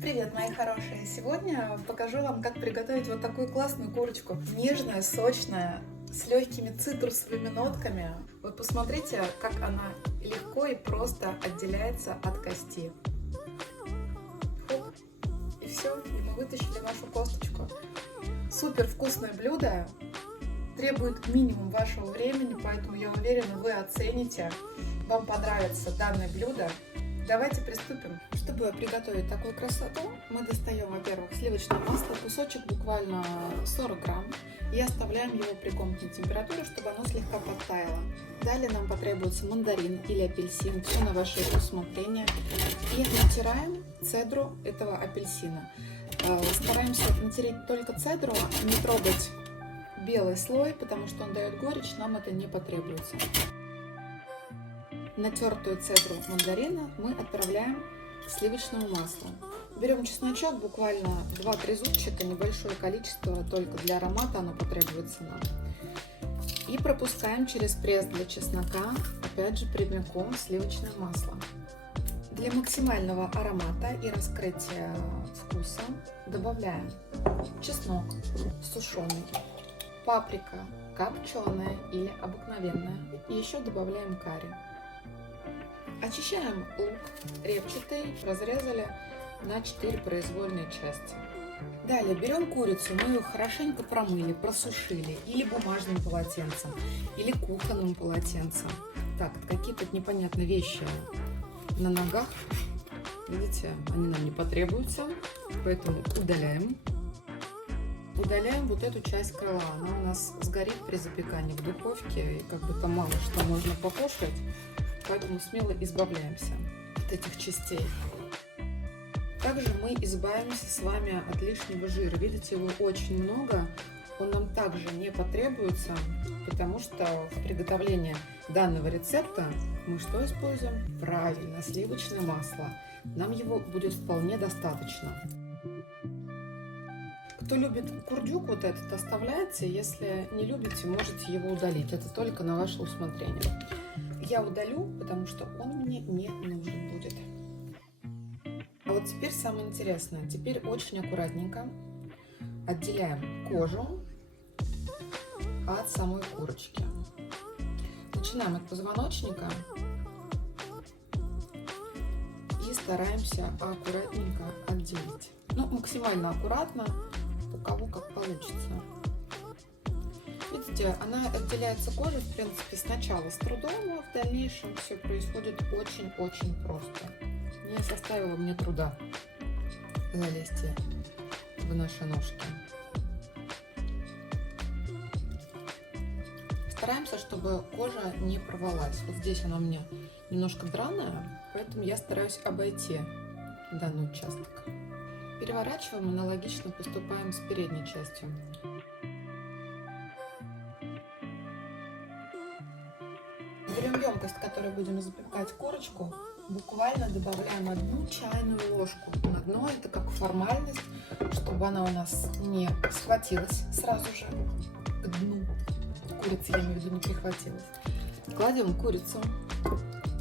Привет, мои хорошие! Сегодня покажу вам, как приготовить вот такую классную курочку. Нежная, сочная, с легкими цитрусовыми нотками. Вот посмотрите, как она легко и просто отделяется от кости. Хоп, и все, и мы вытащили нашу косточку. Супер вкусное блюдо, требует минимум вашего времени, поэтому я уверена, вы оцените, вам понравится данное блюдо. Давайте приступим. Чтобы приготовить такую красоту, мы достаем, во-первых, сливочное масло, кусочек буквально 40 грамм, и оставляем его при комнатной температуре, чтобы оно слегка подтаяло. Далее нам потребуется мандарин или апельсин, все на ваше усмотрение. И натираем цедру этого апельсина. Стараемся натереть только цедру, не трогать белый слой, потому что он дает горечь, нам это не потребуется. Натертую цедру мандарина мы отправляем к сливочному маслу. Берем чесночок, буквально 2-3 зубчика, небольшое количество, только для аромата оно потребуется нам. И пропускаем через пресс для чеснока, опять же прямиком в сливочное масло. Для максимального аромата и раскрытия вкуса добавляем чеснок сушеный, паприка копченая или обыкновенная, и еще добавляем карри. Очищаем лук репчатый, разрезали на 4 произвольные части. Далее берем курицу, мы ее хорошенько промыли, просушили или бумажным полотенцем, или кухонным полотенцем. Так, какие тут непонятные вещи на ногах. Видите, они нам не потребуются, поэтому удаляем. Удаляем вот эту часть крыла, она у нас сгорит при запекании в духовке, и как бы там мало что можно покушать. Поэтому смело избавляемся от этих частей. Также мы избавимся с вами от лишнего жира. Видите, его очень много. Он нам также не потребуется, потому что в приготовлении данного рецепта мы что используем? Правильно, сливочное масло. Нам его будет вполне достаточно. Кто любит курдюк вот этот, оставляйте. Если не любите, можете его удалить. Это только на ваше усмотрение. Я удалю, потому что он мне не нужен будет. А вот теперь самое интересное. Теперь очень аккуратненько отделяем кожу от самой курочки. Начинаем от позвоночника и стараемся аккуратненько отделить. Ну, максимально аккуратно, у кого как получится. Видите, она отделяется кожей, в принципе, сначала с трудом, а в дальнейшем все происходит очень-очень просто. Не составило мне труда залезть в наши ножки. Стараемся, чтобы кожа не порвалась. Вот здесь она у меня немножко драная, поэтому я стараюсь обойти данный участок. Переворачиваем, аналогично поступаем с передней частью. Берем емкость, в которой будем запекать курочку, буквально добавляем 1 чайную ложку на дно. Это как формальность, чтобы она у нас не схватилась сразу же к дну. Курица, я имею в виду, не прихватилась. Кладем курицу,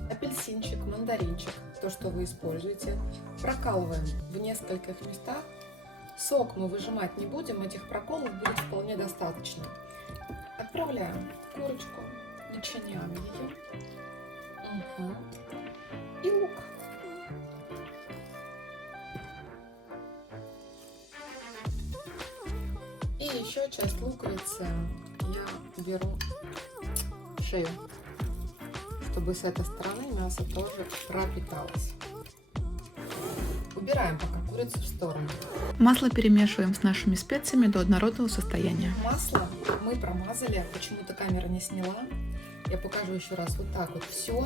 апельсинчик, мандаринчик, то, что вы используете. Прокалываем в нескольких местах. Сок мы выжимать не будем, этих проколов будет вполне достаточно. Отправляем курочку. Начиняем ее. И лук. И еще часть луковицы я беру шею, чтобы с этой стороны мясо тоже пропиталось. Убираем пока курицу в сторону. Масло перемешиваем с нашими специями до однородного состояния. Масло мы промазали, почему-то камера не сняла. Я покажу еще раз вот так вот всю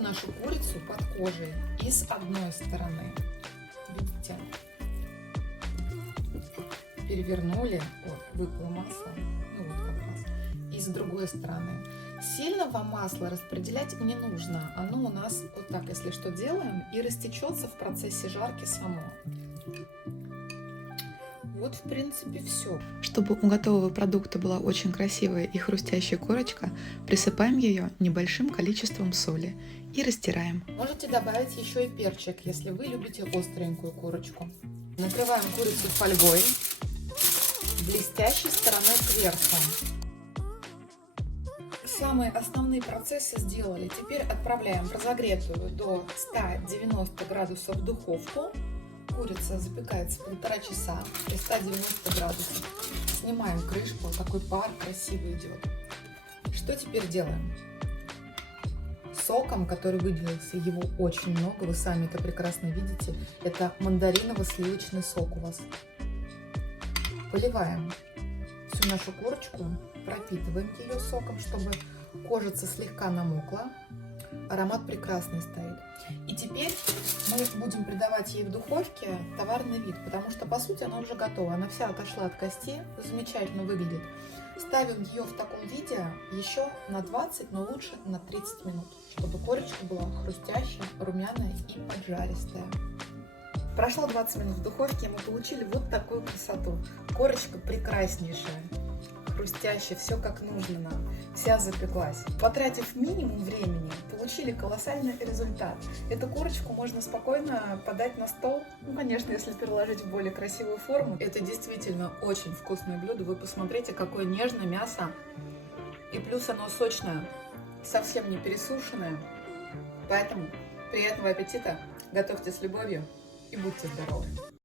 нашу курицу под кожей и с одной стороны. Видите? Перевернули, вот, выпало масло, ну вот как раз, и с другой стороны. Сильно вам масло распределять не нужно, оно у нас вот так, если что, делаем, и растечется в процессе жарки само. Вот, в принципе, все. Чтобы у готового продукта была очень красивая и хрустящая корочка, присыпаем ее небольшим количеством соли и растираем. Можете добавить еще и перчик, если вы любите остренькую курочку. Накрываем курицу фольгой блестящей стороной кверху. Самые основные процессы сделали. Теперь отправляем в разогретую до 190 градусов духовку. Курица запекается 1,5 часа при 190 градусов. Снимаем крышку, такой пар красивый идет. Что теперь делаем? Соком, который выделился, его очень много, вы сами это прекрасно видите. Это мандариново-сливочный сок у вас. Поливаем всю нашу курочку, пропитываем ее соком, чтобы кожица слегка намокла. Аромат прекрасный стоит. И теперь мы будем придавать ей в духовке товарный вид, потому что по сути она уже готова. Она вся отошла от кости, замечательно выглядит. Ставим ее в таком виде еще на 20, но лучше на 30 минут, чтобы корочка была хрустящая, румяная и поджаристая. Прошло 20 минут в духовке, и мы получили вот такую красоту. Корочка прекраснейшая, хрустящая, все как нужно нам, вся запеклась. Потратив минимум времени, получили колоссальный результат. Эту курочку можно спокойно подать на стол, ну, конечно, если переложить в более красивую форму. Это действительно очень вкусное блюдо, вы посмотрите, какое нежное мясо, и плюс оно сочное, совсем не пересушенное. Поэтому приятного аппетита, готовьте с любовью и будьте здоровы!